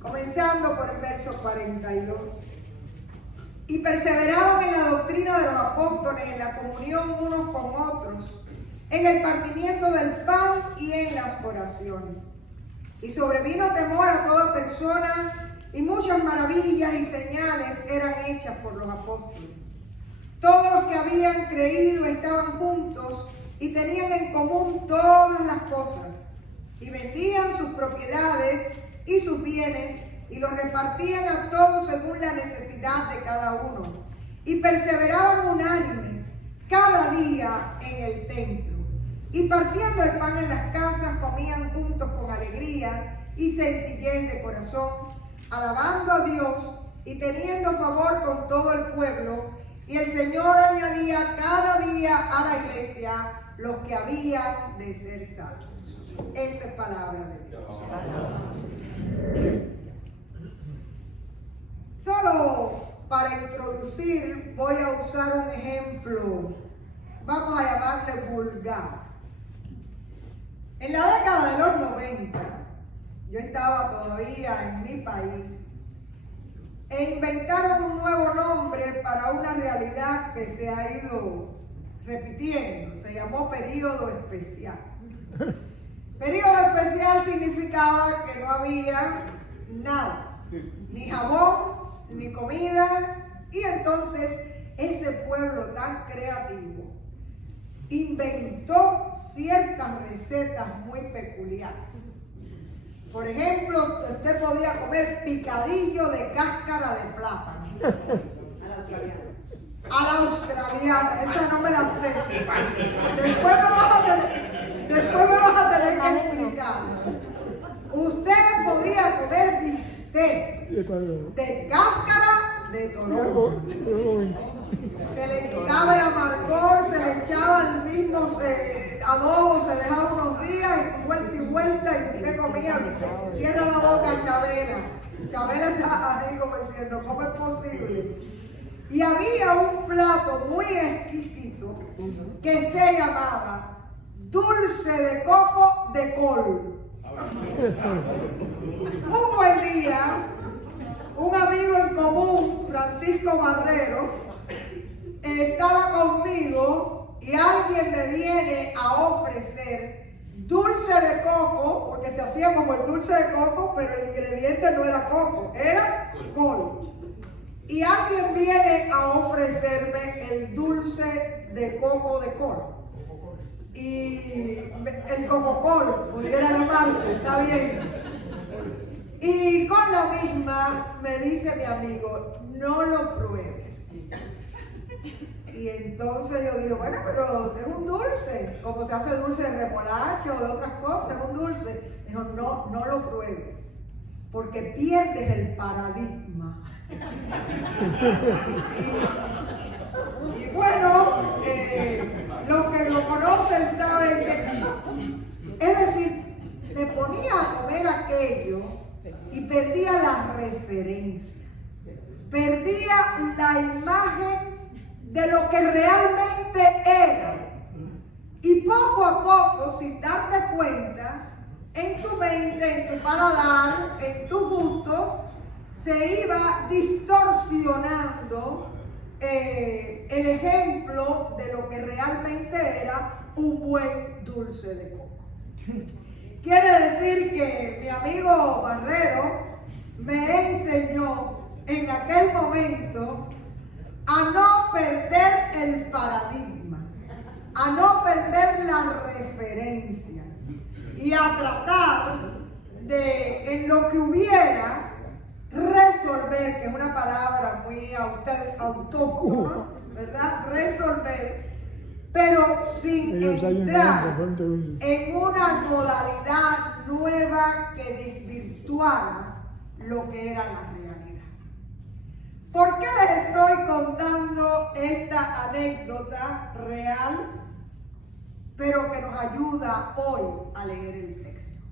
comenzando por el verso 42. Y perseveraban en la doctrina de los apóstoles, en la comunión unos con otros, en el partimiento del pan y en las oraciones. Y sobrevino temor a toda persona, y muchas maravillas y señales eran hechas por los apóstoles. Todos los que habían creído estaban juntos y tenían en común todas las cosas, y vendían sus propiedades y sus bienes, y los repartían a todos según la necesidad de cada uno. Y perseveraban unánimes cada día en el templo. Y partiendo el pan en las casas, comían juntos con alegría y sencillez de corazón, alabando a Dios y teniendo favor con todo el pueblo. Y el Señor añadía cada día a la iglesia los que habían de ser salvos. Esta es palabra de Dios. Solo para introducir voy a usar un ejemplo, vamos a llamarle vulgar. En la década de los 90, yo estaba todavía en mi país, e inventaron un nuevo nombre para una realidad que se ha ido repitiendo. Se llamó período especial. Período especial significaba que no había nada, ni jabón, ni comida, y entonces ese pueblo tan creativo inventó ciertas recetas muy peculiares. Por ejemplo, usted podía comer picadillo de cáscara de plátano. A la australiana, esa no me la sé. Después me vas a tener que explicar. Usted podía comer bistec de cáscara de toronja. Se le quitaba el amargor, se le echaba el mismo adobo, se dejaba unos días y vuelta y usted comía. Cierra la boca, Chabela. Chabela está ahí como diciendo, ¿cómo es posible? Y había un plato muy exquisito que se llamaba dulce de coco de col. Un buen día, un amigo en común, Francisco Barrero, estaba conmigo y alguien me viene a ofrecer dulce de coco, porque se hacía como el dulce de coco, pero el ingrediente no era coco, era col. Y alguien viene a ofrecerme el dulce de coco de col. Y el Coca-Cola, pudiera llamarse, está bien. Y con la misma me dice mi amigo, no lo pruebes. Y entonces yo digo, bueno, pero es un dulce, como se hace dulce de remolacha o de otras cosas, es un dulce. Dijo, no lo pruebes, porque pierdes el paradigma. Y bueno, los que lo conocen saben que, es decir, me ponía a comer aquello y perdía la referencia, perdía la imagen de lo que realmente era. Y poco a poco, sin darte cuenta, en tu mente, en tu paladar, en tus gustos, se iba distorsionando el ejemplo de lo que realmente era un buen dulce de coco. Quiere decir que mi amigo Barrero me enseñó en aquel momento a no perder el paradigma, a no perder la referencia y a tratar de, en lo que hubiera, resolver, que es una palabra muy autóctona, ¿verdad? Resolver, pero sin entrar en una modalidad nueva que desvirtuara lo que era la realidad. ¿Por qué les estoy contando esta anécdota real, pero que nos ayuda hoy a leer el texto?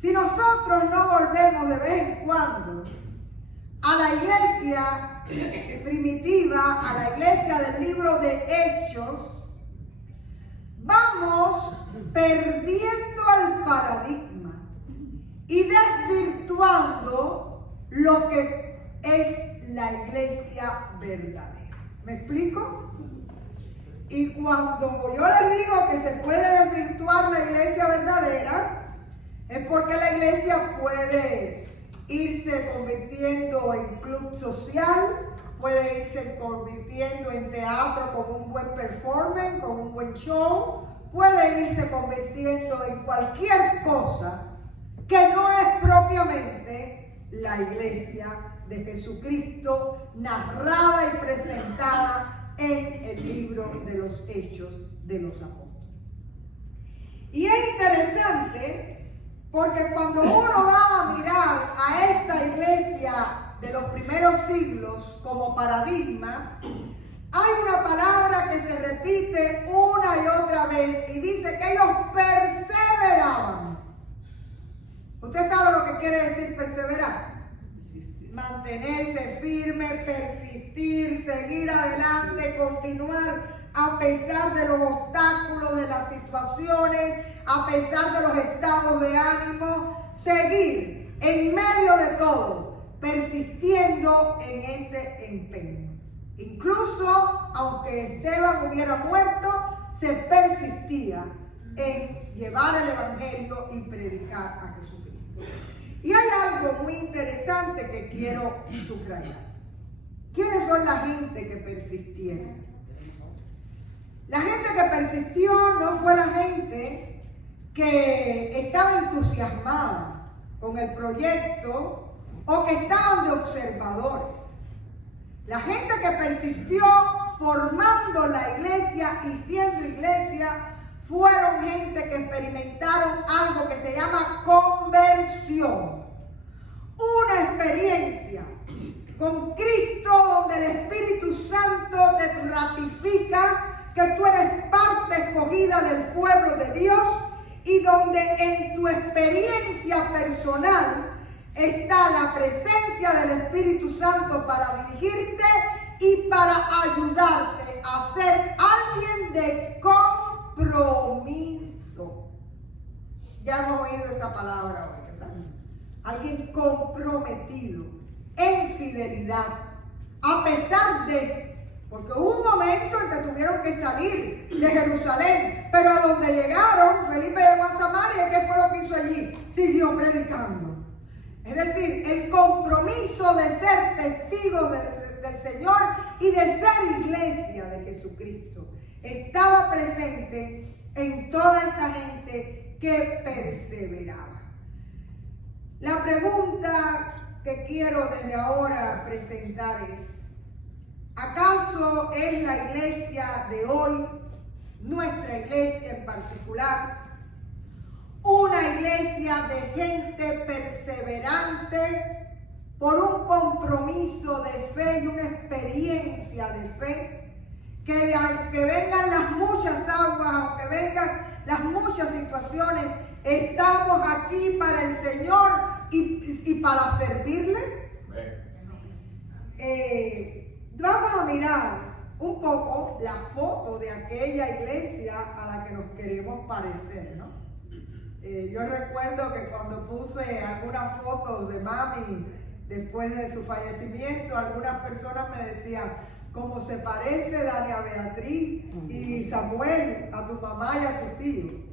Si nosotros no volvemos de vez en cuando a la iglesia primitiva, a la iglesia del libro de Hechos, vamos perdiendo el paradigma y desvirtuando lo que es la iglesia verdadera. ¿Me explico? Y cuando yo les digo que se puede desvirtuar la iglesia verdadera, es porque la iglesia puede irse convirtiendo en club social, puede irse convirtiendo en teatro con un buen performance, con un buen show, puede irse convirtiendo en cualquier cosa que no es propiamente la iglesia de Jesucristo narrada y presentada en el libro de los Hechos de los Apóstoles. Y es interesante porque cuando uno va a mirar a esta iglesia de los primeros siglos como paradigma, hay una palabra que se repite una y otra vez y dice que ellos perseveraban. ¿Usted sabe lo que quiere decir perseverar? Mantenerse firme, persistir, seguir adelante, continuar a pesar de los obstáculos, de las situaciones, a pesar de los estados de ánimo, seguir en medio de todo, persistiendo en ese empeño. Incluso, aunque Esteban hubiera muerto, se persistía en llevar el evangelio y predicar a Jesucristo. Y hay algo muy interesante que quiero subrayar. ¿Quiénes son la gente que persistieron? La gente que persistió no fue la gente que estaba entusiasmada con el proyecto o que estaban de observadores. La gente que persistió formando la iglesia y siendo iglesia fueron gente que experimentaron algo que se llama conversión. Una experiencia con Cristo, donde el Espíritu Santo te ratifica que tú eres parte escogida del pueblo de Dios y donde en tu experiencia personal está la presencia del Espíritu Santo para dirigirte y para ayudarte a ser alguien de compromiso. Ya hemos oído esa palabra hoy, ¿verdad? Alguien comprometido en fidelidad, a pesar de, porque hubo un momento en que tuvieron que salir de Jerusalén, pero a donde llegaron, Felipe llegó a Samaria, ¿qué fue lo que hizo allí? Siguió predicando. Es decir, el compromiso de ser testigos del Señor y de ser iglesia de Jesucristo estaba presente en toda esta gente que perseveraba. La pregunta que quiero desde ahora presentar es: ¿acaso es la iglesia de hoy, nuestra iglesia en particular, una iglesia de gente perseverante por un compromiso de fe y una experiencia de fe? Que aunque vengan las muchas aguas, aunque vengan las muchas situaciones, estamos aquí para el Señor y para servirle. Vamos a mirar un poco la foto de aquella iglesia a la que nos queremos parecer, ¿no? Yo recuerdo que cuando puse algunas fotos de mami después de su fallecimiento, algunas personas me decían: ¿cómo se parece Dani a Beatriz y Samuel a tu mamá y a tu tío?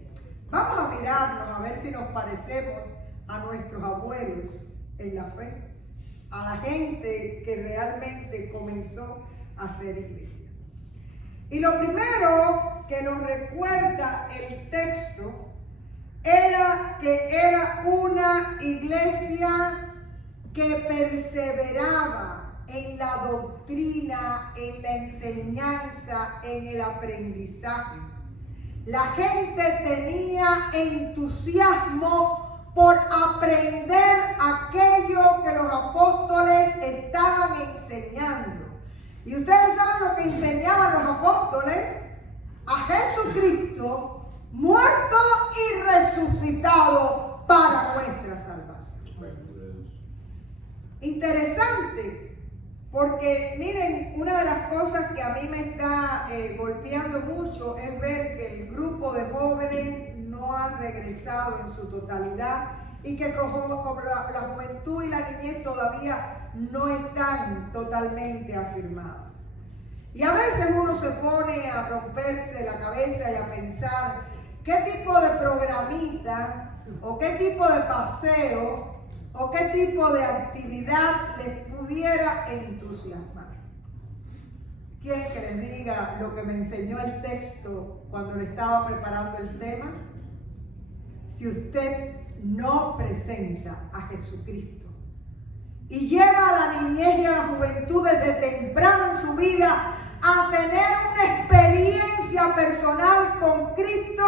Vamos a mirarnos a ver si nos parecemos a nuestros abuelos en la fe, a la gente que realmente comenzó a hacer iglesia. Y lo primero que nos recuerda el texto era que era una iglesia que perseveraba en la doctrina, en la enseñanza, en el aprendizaje. La gente tenía entusiasmo por aprender aquello que los apóstoles estaban enseñando. Y ustedes saben lo que enseñaban los apóstoles: a Jesucristo muerto y resucitado para nuestra salvación. Interesante, porque miren, una de las cosas que a mí me está golpeando mucho es ver que el grupo de jóvenes no ha regresado en su totalidad y que como la juventud y la niñez todavía no están totalmente afirmadas. Y a veces uno se pone a romperse la cabeza y a pensar qué tipo de programita o qué tipo de paseo o qué tipo de actividad les pudiera entusiasmar. ¿Quieren que les diga lo que me enseñó el texto cuando le estaba preparando el tema? Si usted no presenta a Jesucristo y lleva a la niñez y a la juventud desde temprano en su vida a tener una experiencia personal con Cristo,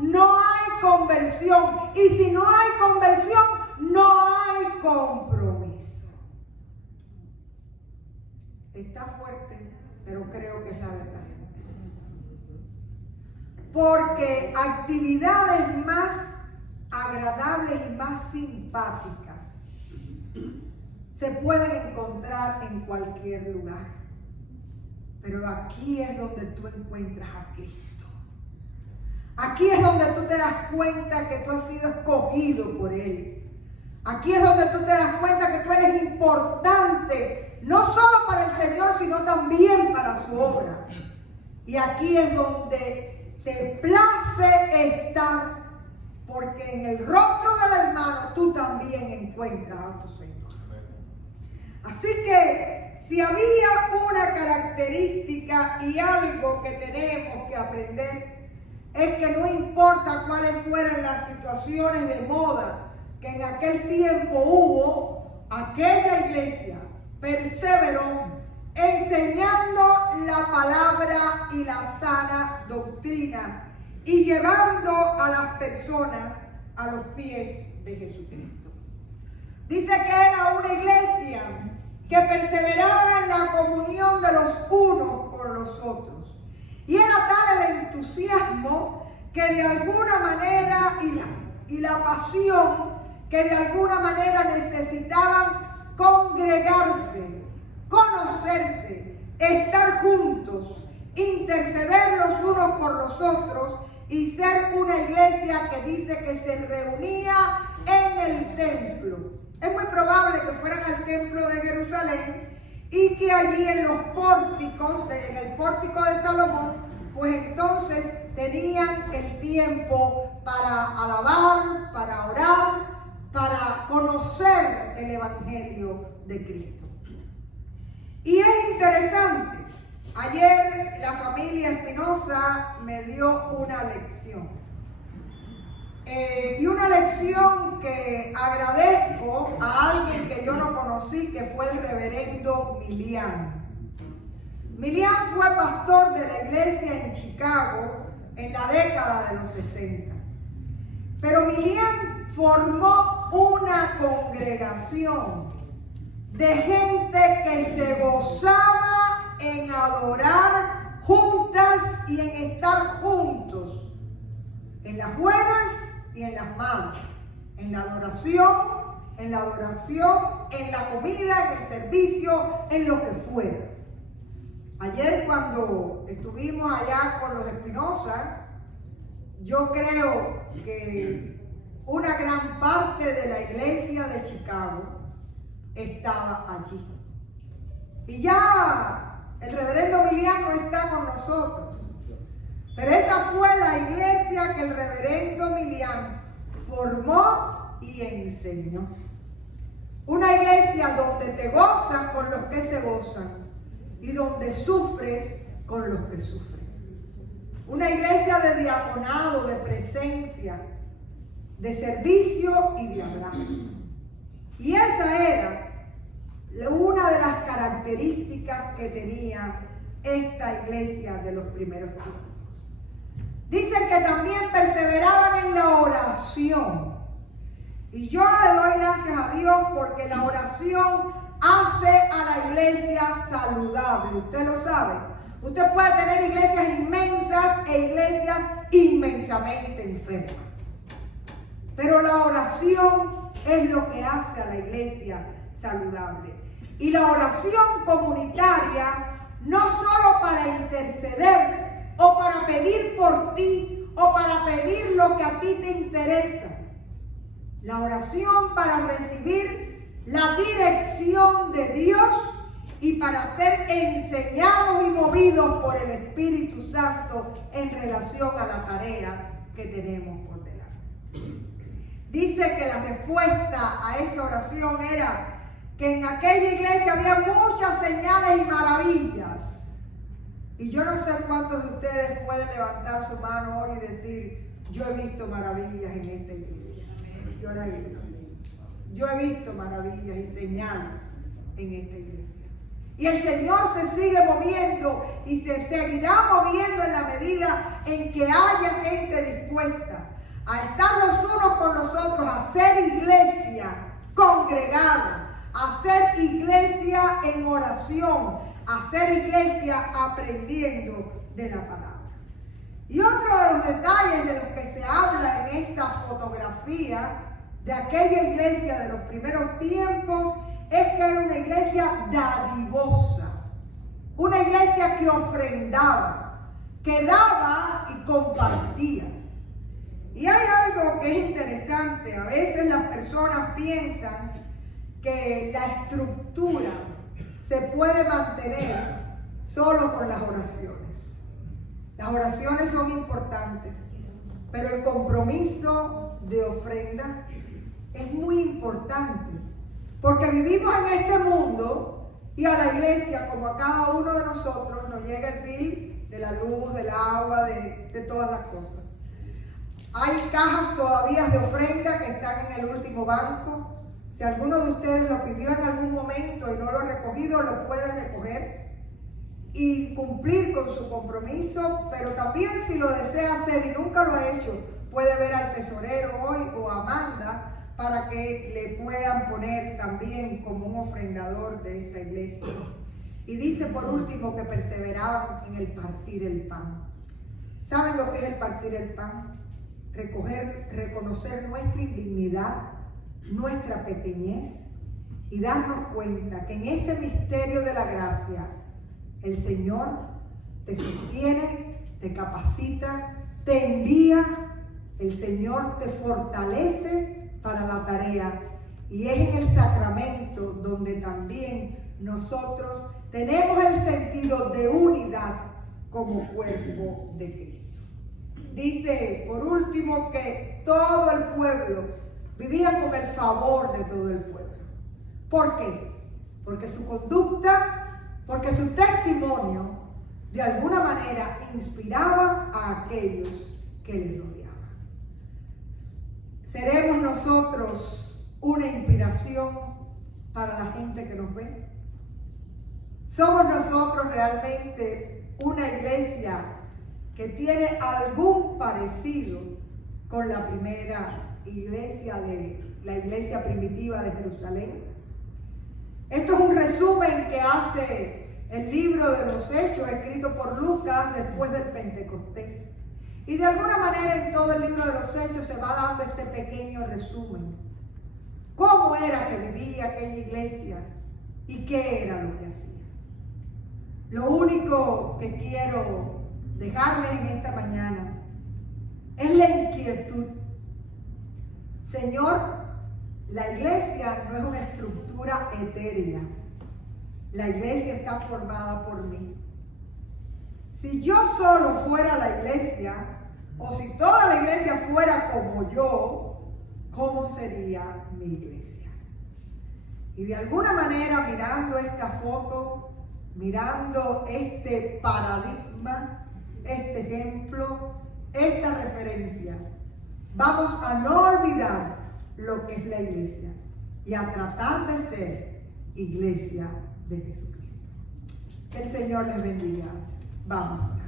no hay conversión. Y si no hay conversión, no hay compromiso. Está fuerte, pero creo que es la verdad. Porque actividades más agradables y más simpáticas se pueden encontrar en cualquier lugar. Pero aquí es donde tú encuentras a Cristo. Aquí es donde tú te das cuenta que tú has sido escogido por Él. Aquí es donde tú te das cuenta que tú eres importante, no solo para el Señor, sino también para su obra. Y aquí es donde te place estar, porque en el rostro del hermano tú también encuentras a tu Señor. Así que si había una característica y algo que tenemos que aprender, es que no importa cuáles fueran las situaciones de moda que en aquel tiempo hubo, aquella iglesia perseveró enseñando la palabra y la sana doctrina y llevando a las personas a los pies de Jesucristo. Dice que era una iglesia que perseveraban en la comunión de los unos con los otros. Y era tal el entusiasmo que de alguna manera y la pasión que de alguna manera necesitaban congregarse, conocerse, estar juntos, interceder los unos por los otros y ser una iglesia que dice que se reunía en el templo. Es muy probable que fueran al templo de Jerusalén y que allí en los pórticos, en el pórtico de Salomón, pues entonces tenían el tiempo para alabar, para orar, para conocer el Evangelio de Cristo. Y es interesante, ayer la familia Espinosa me dio una lección. Y una lección que agradezco a alguien que yo no conocí, que fue el reverendo Milián. Milián fue pastor de la iglesia en Chicago en la década de los 60. Pero Milián formó una congregación de gente que se gozaba en adorar juntas y en estar juntos, en las buenas y en las malas, en la adoración, en la comida, en el servicio, en lo que fuera. Ayer cuando estuvimos allá con los Espinosa, yo creo que una gran parte de la iglesia de Chicago estaba allí. Y ya el reverendo Milián no está con nosotros, pero esa fue la iglesia que el reverendo Milián formó y enseñó. Una iglesia donde te gozas con los que se gozan y donde sufres con los que sufren. Una iglesia de diaconado, de presencia, de servicio y de abrazo. Y esa era una de las características que tenía esta iglesia de los primeros tiempos. Dicen que también perseveraban en la oración. Y yo le doy gracias a Dios porque la oración hace a la iglesia saludable. Usted lo sabe. Usted puede tener iglesias inmensas e iglesias inmensamente enfermas. Pero la oración es lo que hace a la iglesia saludable. Y la oración comunitaria no solo para interceder o para pedir por ti o para pedir lo que a ti te interesa. La oración para recibir la dirección de Dios y para ser enseñados y movidos por el Espíritu Santo en relación a la tarea que tenemos por delante. Dice que la respuesta a esa oración era que en aquella iglesia había muchas señales y maravillas. Y yo no sé cuántos de ustedes pueden levantar su mano hoy y decir, yo he visto maravillas en esta iglesia. Yo la he visto. Yo he visto maravillas y señales en esta iglesia. Y el Señor se sigue moviendo y se seguirá moviendo en la medida en que haya gente dispuesta a estar los unos con los otros, a ser iglesia congregada, a ser iglesia en oración, a ser iglesia aprendiendo de la palabra. Y otro de los detalles de los que se habla en esta fotografía de aquella iglesia de los primeros tiempos es que era una iglesia dadivosa, una iglesia que ofrendaba, que daba y compartía. Y hay algo que es interesante. A veces las personas piensan que la estructura se puede mantener solo con las oraciones. Las oraciones son importantes, pero el compromiso de ofrenda es muy importante, porque vivimos en este mundo y a la iglesia, como a cada uno de nosotros, nos llega el bill de la luz, del agua, de todas las cosas. Hay cajas todavía de ofrenda que están en el último banco. Si alguno de ustedes lo pidió en algún momento y no lo ha recogido, lo puede recoger y cumplir con su compromiso, pero también si lo desea hacer y nunca lo ha hecho, puede ver al tesorero hoy o a Amanda para que le puedan poner también como un ofrendador de esta iglesia. Y dice por último que perseveraban en el partir el pan. ¿Saben lo que es el partir el pan? Reconocer nuestra indignidad, nuestra pequeñez y darnos cuenta que en ese misterio de la gracia el Señor te sostiene, te capacita, te envía, el Señor te fortalece para la tarea. Y es en el sacramento donde también nosotros tenemos el sentido de unidad como cuerpo de Cristo. Dice, por último, que todo el pueblo vivía con el favor de todo el pueblo. ¿Por qué? Porque su conducta, porque su testimonio, de alguna manera, inspiraba a aquellos que le rodeaban. ¿Seremos nosotros una inspiración para la gente que nos ve? ¿Somos nosotros realmente una iglesia que tiene algún parecido con la primera iglesia, la iglesia primitiva de Jerusalén? Esto es un resumen que hace el libro de los Hechos, escrito por Lucas después del Pentecostés. Y de alguna manera en todo el libro de los Hechos se va dando este pequeño resumen. ¿Cómo era que vivía aquella iglesia y qué era lo que hacía? Lo único que quiero dejarles en esta mañana es la inquietud. Señor, la iglesia no es una estructura etérea. La iglesia está formada por mí. Si yo solo fuera la iglesia, o si toda la iglesia fuera como yo, ¿cómo sería mi iglesia? Y de alguna manera, mirando esta foto, mirando este paradigma, este ejemplo, esta referencia, vamos a no olvidar lo que es la iglesia y a tratar de ser iglesia de Jesucristo. Que el Señor les bendiga. Vamos.